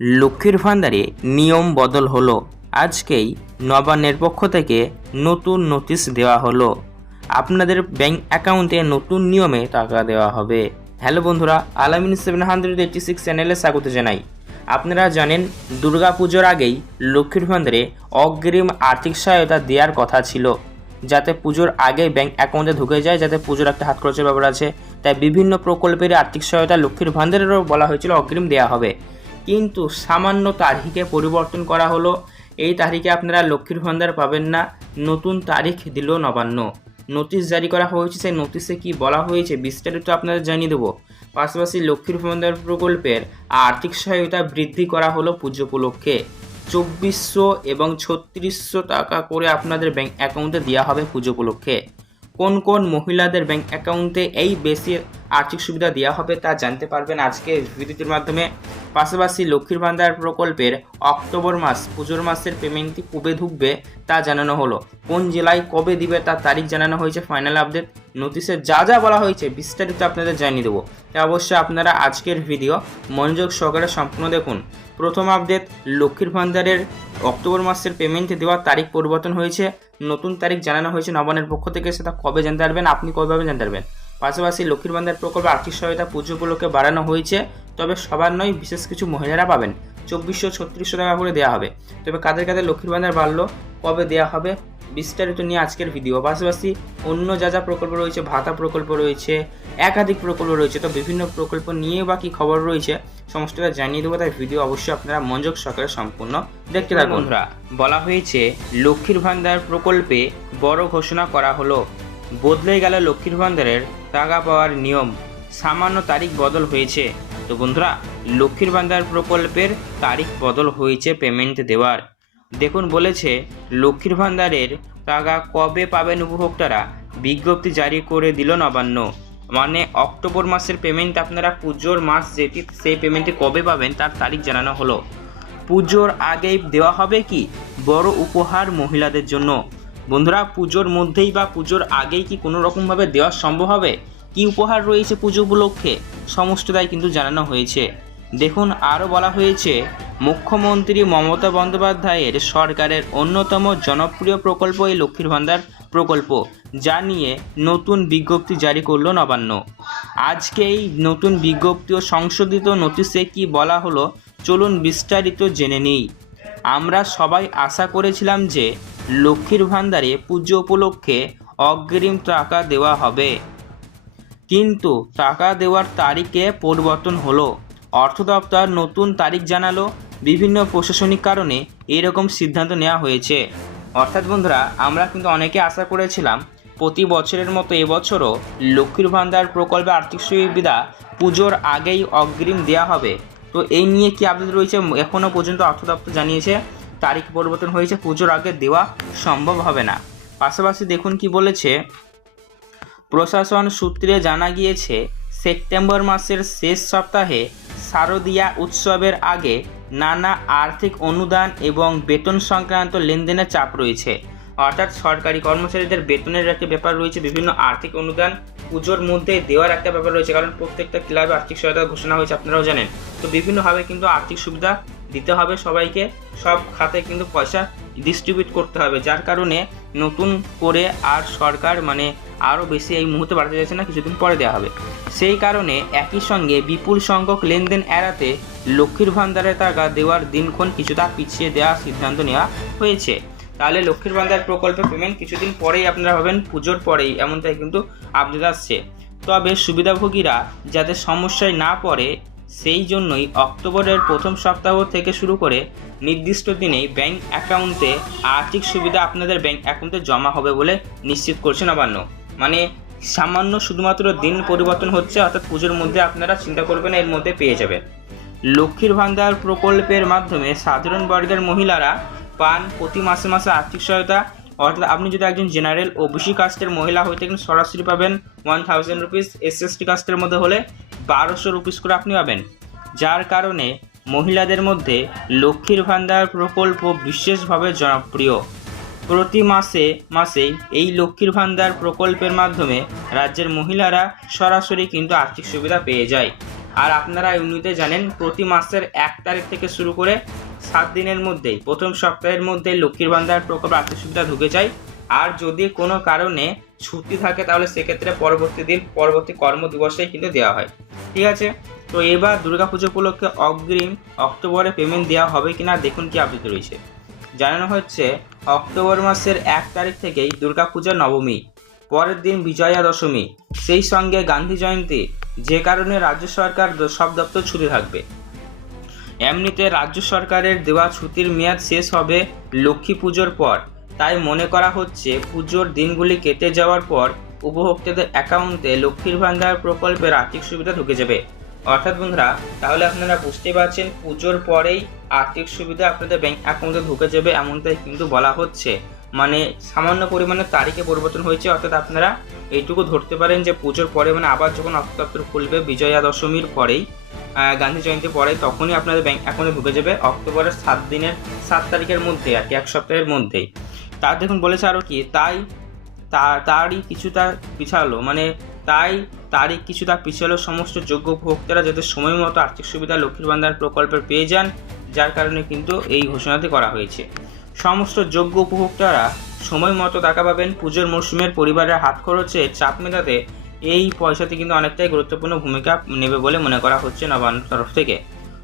লক্ষ্মীর ভাণ্ডারে নিয়ম বদল হলো। আজকেই নবান্নের পক্ষ থেকে নতুন নোটিশ দেওয়া হলো। আপনাদের ব্যাংক অ্যাকাউন্টে নতুন নিয়মে টাকা দেওয়া হবে। হ্যালো বন্ধুরা আলামিন সেভেন হান্ড্রেড এইটি সিক্স চ্যানেলে স্বাগত জানাই। আপনারা জানেন, দুর্গাপুজোর আগেই লক্ষ্মীর ভাণ্ডারে অগ্রিম আর্থিক সহায়তা দেওয়ার কথা ছিল। যাতে পুজোর আগে ব্যাংক অ্যাকাউন্টে ঢুকে যায়, যাতে পুজোর একটা হাত খরচের ব্যাপার আছে। তাই বিভিন্ন প্রকল্পের আর্থিক সহায়তা লক্ষ্মীর ভাণ্ডারেরও বলা হয়েছিল অগ্রিম দেওয়া হবে। কিন্তু সামান্য তারিখে পরিবর্তন করা হলো। এই তারিখে আপনারা লক্ষ্মীর ভান্ডার পাবেন না। নতুন তারিখ দিল নবান্ন। নোটিশ জারি করা হয়েছে, সেই নোটিশে কি বলা হয়েছে বিস্তারিত আপনাদের জানিয়ে দেবো। পাশাপাশি লক্ষ্মীর ভান্ডার প্রকল্পের আর্থিক সহায়তা বৃদ্ধি করা হলো পুজো উপলক্ষে। চব্বিশশো এবং ছত্রিশশো টাকা করে আপনাদের ব্যাংক অ্যাকাউন্টে দেওয়া হবে পুজো উপলক্ষে। কোন কোন মহিলাদের ব্যাংক অ্যাকাউন্টে এই বেশি আর্থিক সুবিধা দেওয়া হবে তা জানতে পারবেন আজকে ভিডিওটির মাধ্যমে। পাশাপাশি লক্ষ্মীর ভান্ডার প্রকল্পের অক্টোবর মাস পুজোর মাসের পেমেন্টটি কবে ঢুকবে তা জানানো হলো। কোন জেলায় কবে দিবে তার তারিখ জানানো হয়েছে ফাইনাল আপডেট। নোটিশে যা যা বলা হয়েছে বিস্তারিত আপনাদের জানিয়ে দেবো। তাই অবশ্যই আপনারা আজকের ভিডিও মনোযোগ সহকারে সম্পূর্ণ দেখুন। প্রথম আপডেট, লক্ষ্মীর ভান্ডারের অক্টোবর মাসের পেমেন্ট দেওয়ার তারিখ পরিবর্তন হয়েছে। নতুন তারিখ জানানো হয়েছে নবানের পক্ষ থেকে, সেটা কবে জানতে পারবেন, আপনি কবেভাবে জানতে পারবেন? পাশাপাশি লক্ষ্মীর ভাণ্ডার প্রকল্পে আর্থিক সহায়তা পুজো উপলক্ষে বাড়ানো হয়েছে তবে সবার নয় বিশেষ কিছু মহিলারা পাবেন। চব্বিশশো ছত্রিশশো টাকা করে দেওয়া হবে। তবে কাদের কাদের লক্ষ্মীর ভাণ্ডার বাড়লো কবে দেওয়া হবে বিস্তারিত নিয়ে আজকের ভিডিও। পাশাপাশি অন্য যা যা প্রকল্প রয়েছে ভাতা প্রকল্প রয়েছে একাধিক প্রকল্প রয়েছে তো বিভিন্ন প্রকল্প নিয়ে বা কী খবর রয়েছে সমস্তটা জানিয়ে দেবো। তাই ভিডিও অবশ্যই আপনারা মনোযোগ সহকারে সম্পূর্ণ দেখতে থাকুন। বন্ধুরা বলা হয়েছে লক্ষ্মীর ভাণ্ডার প্রকল্পে বড় ঘোষণা করা হলো। বদলে গেল লক্ষ্মীর ভাণ্ডারের টাকা পাওয়ার নিয়ম। সামান্য তারিখ বদল হয়েছে। তো বন্ধুরা, লক্ষ্মীর ভান্ডার প্রকল্পের তারিখ বদল হয়েছে পেমেন্ট দেওয়ার। দেখুন, বলেছে লক্ষ্মীর ভান্ডারের টাকা কবে পাবেন উপভোক্তারা? বিজ্ঞপ্তি জারি করে দিল নবান্ন। মানে অক্টোবর মাসের পেমেন্ট আপনারা পুজোর মাস যেটি, সেই পেমেন্টটি কবে পাবেন তার তারিখ জানানো হলো। পুজোর আগেই দেওয়া হবে কি? বড় উপহার মহিলাদের জন্য। বন্ধুরা, পুজোর মধ্যেই বা পুজোর আগেই কি কোনো রকমভাবে দেওয়া সম্ভব হবে? কি উপহার রয়েছে পুজো উপলক্ষে? সমস্তটাই কিন্তু জানানো হয়েছে। দেখুন, আরও বলা হয়েছে, মুখ্যমন্ত্রী মমতা বন্দ্যোপাধ্যায়ের সরকারের অন্যতম জনপ্রিয় প্রকল্প এই লক্ষ্মীর ভাণ্ডার প্রকল্প, যা নিয়ে নতুন বিজ্ঞপ্তি জারি করল নবান্ন। আজকে এই নতুন বিজ্ঞপ্তি ও সংশোধিত নোটিশে কি বলা হলো, চলুন বিস্তারিত জেনে নিই। আমরা সবাই আশা করেছিলাম যে লক্ষ্মীর ভাণ্ডারে পুজো উপলক্ষে অগ্রিম টাকা দেওয়া হবে। কিন্তু টাকা দেওয়ার তারিখে পরিবর্তন হলো। অর্থ দপ্তর নতুন তারিখ জানালো। বিভিন্ন প্রশাসনিক কারণে এরকম সিদ্ধান্ত নেওয়া হয়েছে। অর্থাৎ বন্ধুরা, আমরা কিন্তু অনেকে আশা করেছিলাম প্রতি বছরের মতো এবছরও লক্ষ্মীর ভাণ্ডার প্রকল্পে আর্থিক সুবিধা পুজোর আগেই অগ্রিম দেওয়া হবে। তো এই নিয়ে কি আপডেট রয়েছে এখনও পর্যন্ত অর্থ দপ্তর জানিয়েছে। তারিখ পরিবর্তন হয়েছে, পুজোর আগে দেওয়া সম্ভব হবে না। পাশাপাশি দেখুন কি বলেছে, প্রশাসন সূত্রে জানা গিয়েছে, সেপ্টেম্বর মাসের শেষ সপ্তাহে শারদীয়া উৎসবের আগে নানা আর্থিক অনুদান এবং বেতন সংক্রান্ত লেনদেনের চাপ রয়েছে। অর্থাৎ সরকারি কর্মচারীদের বেতনের একটা ব্যাপার রয়েছে, বিভিন্ন আর্থিক অনুদান পুজোর মধ্যে দেওয়ার একটা ব্যাপার রয়েছে, কারণ প্রত্যেকটা ক্লাবে আর্থিক সহায়তা ঘোষণা হয়েছে, আপনারাও জানেন। তো বিভিন্নভাবে কিন্তু আর্থিক সুবিধা দিতে হবে সবাইকে। সব খাতে কিন্তু পয়সা ডিস্ট্রিবিউট করতে হবে। যার কারণে নতুন করে আর সরকার মানে আরও বেশি এই মুহূর্তে বাড়াতে যাচ্ছে না, কিছুদিন পরে দেওয়া হবে। সেই কারণে একই সঙ্গে বিপুল সংখ্যক লেনদেন এড়াতে লক্ষ্মীর ভান্ডারের টাকা দেওয়ার দিনক্ষণ কিছুটা পিছিয়ে দেওয়ার সিদ্ধান্ত নেওয়া হয়েছে। তাহলে লক্ষ্মীর ভান্ডার প্রকল্পে পেমেন্ট কিছুদিন পরেই আপনারা হবেন, পুজোর পরেই, এমনটাই কিন্তু আপডেট আসছে। তবে সুবিধাভোগীরা যাতে সমস্যায় না পড়ে সেই জন্যই অক্টোবরের প্রথম সপ্তাহ থেকে শুরু করে নির্দিষ্ট দিনেই ব্যাংক অ্যাকাউন্টে আর্থিক সুবিধা আপনাদের ব্যাংক অ্যাকাউন্টে জমা হবে বলে নিশ্চিত করছে নবান্ন। মানে সামান্য শুধুমাত্র দিন পরিবর্তন হচ্ছে, অর্থাৎ পুজোর মধ্যে আপনারা চিন্তা করবেন এর মধ্যে পেয়ে যাবেন। লক্ষ্মীর ভাণ্ডার প্রকল্পের মাধ্যমে সাধারণ বর্গের মহিলারা পান প্রতি মাসে মাসে আর্থিক সহায়তা। অর্থাৎ আপনি যদি একজন জেনারেল ওবিসি কাস্টের মহিলা হয়ে থাকেন, সরাসরি পাবেন one thousand rupees S S T কাস্টের মধ্যে হলে বারোশো রুপিস করে আপনি পাবেন। যার কারণে মহিলাদের মধ্যে লক্ষ্মীর ভাণ্ডার প্রকল্প বিশেষভাবে জনপ্রিয়। প্রতি মাসে, মাসেই এই লক্ষ্মীর ভাণ্ডার প্রকল্পের মাধ্যমে রাজ্যের মহিলারা সরাসরি কিন্তু আর্থিক সুবিধা পেয়ে যায়। আর আপনারা এমনিতে জানেন, প্রতি মাসের এক তারিখ থেকে শুরু করে সাত দিনের মধ্যেই, প্রথম সপ্তাহের মধ্যে লক্ষ্মীর ভান্ডার প্রকল্প আর্থিক সুবিধা ঢুকে যায়। আর যদি কোনো কারণে ছুটি থাকে, তাহলে সেক্ষেত্রে পরবর্তী দিন, পরবর্তী কর্মদিবসেই কিন্তু দেওয়া হয়। ঠিক আছে? তো এবার দুর্গাপুজো উপলক্ষে অগ্রিম অক্টোবরে পেমেন্ট দেওয়া হবে কিনা দেখুন কি আপডেট রয়েছে। জানানো হচ্ছে, অক্টোবর মাসের এক তারিখ থেকেই দুর্গাপূজা নবমী, পরের দিন বিজয়া দশমী। সেই সঙ্গে গান্ধী জয়ন্তী, যে কারণে রাজ্য সরকার সব দপ্তর ছুটি থাকবে। এমনিতে রাজ্য সরকারের দেওয়া ছুটির মেয়াদ শেষ হবে লক্ষ্মী পুজোর পর। তাই মনে করা হচ্ছে পুজোর দিনগুলি কেটে যাওয়ার পর উপভোক্তাদের অ্যাকাউন্টে লক্ষ্মীর ভান্ডার প্রকল্পের আর্থিক সুবিধা ঢুকে যাবে। অর্থাৎ বন্ধুরা, তাহলে আপনারা বুঝতেই পারছেন পুজোর পরেই আর্থিক সুবিধা আপনাদের ব্যাংক অ্যাকাউন্টে ঢুকে যাবে এমনটাই কিন্তু বলা হচ্ছে। মানে সামান্য পরিমাণে তারিখে পরিবর্তন হয়েছে, অর্থাৎ আপনারা এইটুকু ধরতে পারেন যে পুজোর পরে মানে আবার যখন অর্থ দপ্তর খুলবে বিজয়া দশমীর পরেই গান্ধী জয়ন্তী পরে তখনই আপনাদের ব্যাংক অ্যাকাউন্টে ঢুকে যাবে অক্টোবরের সাত দিনের, সাত তারিখের মধ্যে আর কি, এক সপ্তাহের মধ্যেই। তার দেখুন বলেছে আরও কি, তাই তারই কিছুটা পিছালো মানে তাই তারই কিছুটা পিছালো সমস্ত যোগ্য উপভোক্তারা যাতে সময় মতো আর্থিক সুবিধা, লক্ষ্মীর ভান্ডার প্রকল্পের পেয়ে যান, যার কারণে কিন্তু এই ঘোষণাটি করা হয়েছে। সমস্ত যোগ্য উপভোক্তারা সময় মতো টাকা পাবেন, পুজোর মরশুমের পরিবারের হাত খরচে চাপ মেটাতে এই পয়সাটি কিন্তু অনেকটাই গুরুত্বপূর্ণ ভূমিকা নেবে বলে মনে করা হচ্ছে নবান্ন তরফ থেকে।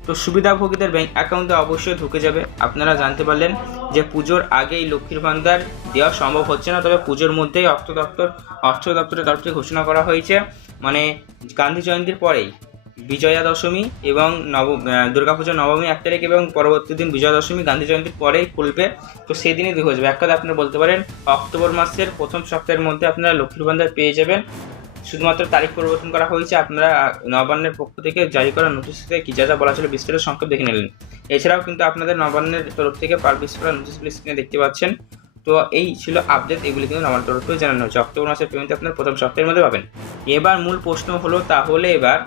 তো সুবিধাভোগীদের ব্যাংক অ্যাকাউন্টে অবশ্যই ঢুকে যাবে। আপনারা জানতে পারলেন যে পুজোর আগেই লক্ষ্মীর ভান্ডার দেওয়া সম্ভব হচ্ছে না, তবে পুজোর মধ্যেই অর্থ দপ্তর, অর্থ দপ্তরের তরফ থেকে ঘোষণা করা হয়েছে। মানে গান্ধী জয়ন্তীর পরেই বিজয়া দশমী এবং নব দুর্গাপূজা নবমী এক তারিখ এবং পরবর্তী দিন বিজয়া দশমী গান্ধী জয়ন্তীর পরেই খুলবে। তো সেই দিনই হয়ে যাবে এক কথা আপনারা বলতে পারেন, অক্টোবর মাসের প্রথম সপ্তাহের মধ্যে আপনারা লক্ষ্মীর ভান্ডার পেয়ে যাবেন। শুধুমাত্র তারিখ পরিবর্তন করা হয়েছে, আপনারা নবান্নের পক্ষ থেকে জারি করা নোটিশে কি যা যা বলা ছিল বিস্তারিত সংক্ষেপ দেখে নিলেন। এছাড়াও কিন্তু আপনাদের নবান্নের তরফ থেকে পাবলিশ করা নোটিশগুলি স্ক্রিনে দেখতে পাচ্ছেন। তো এই ছিল আপডেট এগুলি কিন্তু নবান্ন তরফ থেকে জানানো হচ্ছে অক্টোবর মাসের পেমেন্ট আপনার প্রথম সপ্তাহের মধ্যে পাবেন। এবার মূল প্রশ্ন হলো, তাহলে এবার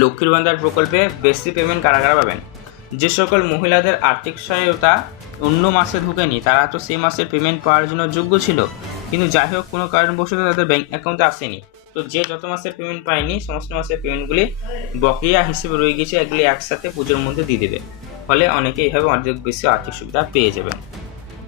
লক্ষ্মীর ভান্ডার প্রকল্পে বেশি পেমেন্ট কারা কারা পাবেন? যে সকল মহিলাদের আর্থিক সহায়তা অন্য মাসে ঢুকেনি, তারা তো সেই মাসের পেমেন্ট পাওয়ার জন্য যোগ্য ছিল। কিন্তু যাই হোক, কোনো কারণবশত তাদের ব্যাঙ্ক অ্যাকাউন্টে আসেনি। তো যে যত মাসের পেমেন্ট পায়নি, সমস্ত মাসের পেমেন্টগুলি বকেয়া হিসেবে রয়ে গেছে, এগুলি একসাথে পুজোর মধ্যে দিয়ে দেবে। ফলে অনেকে এইভাবে অনেক বেশি আর্থিক সুবিধা পেয়ে যাবেন।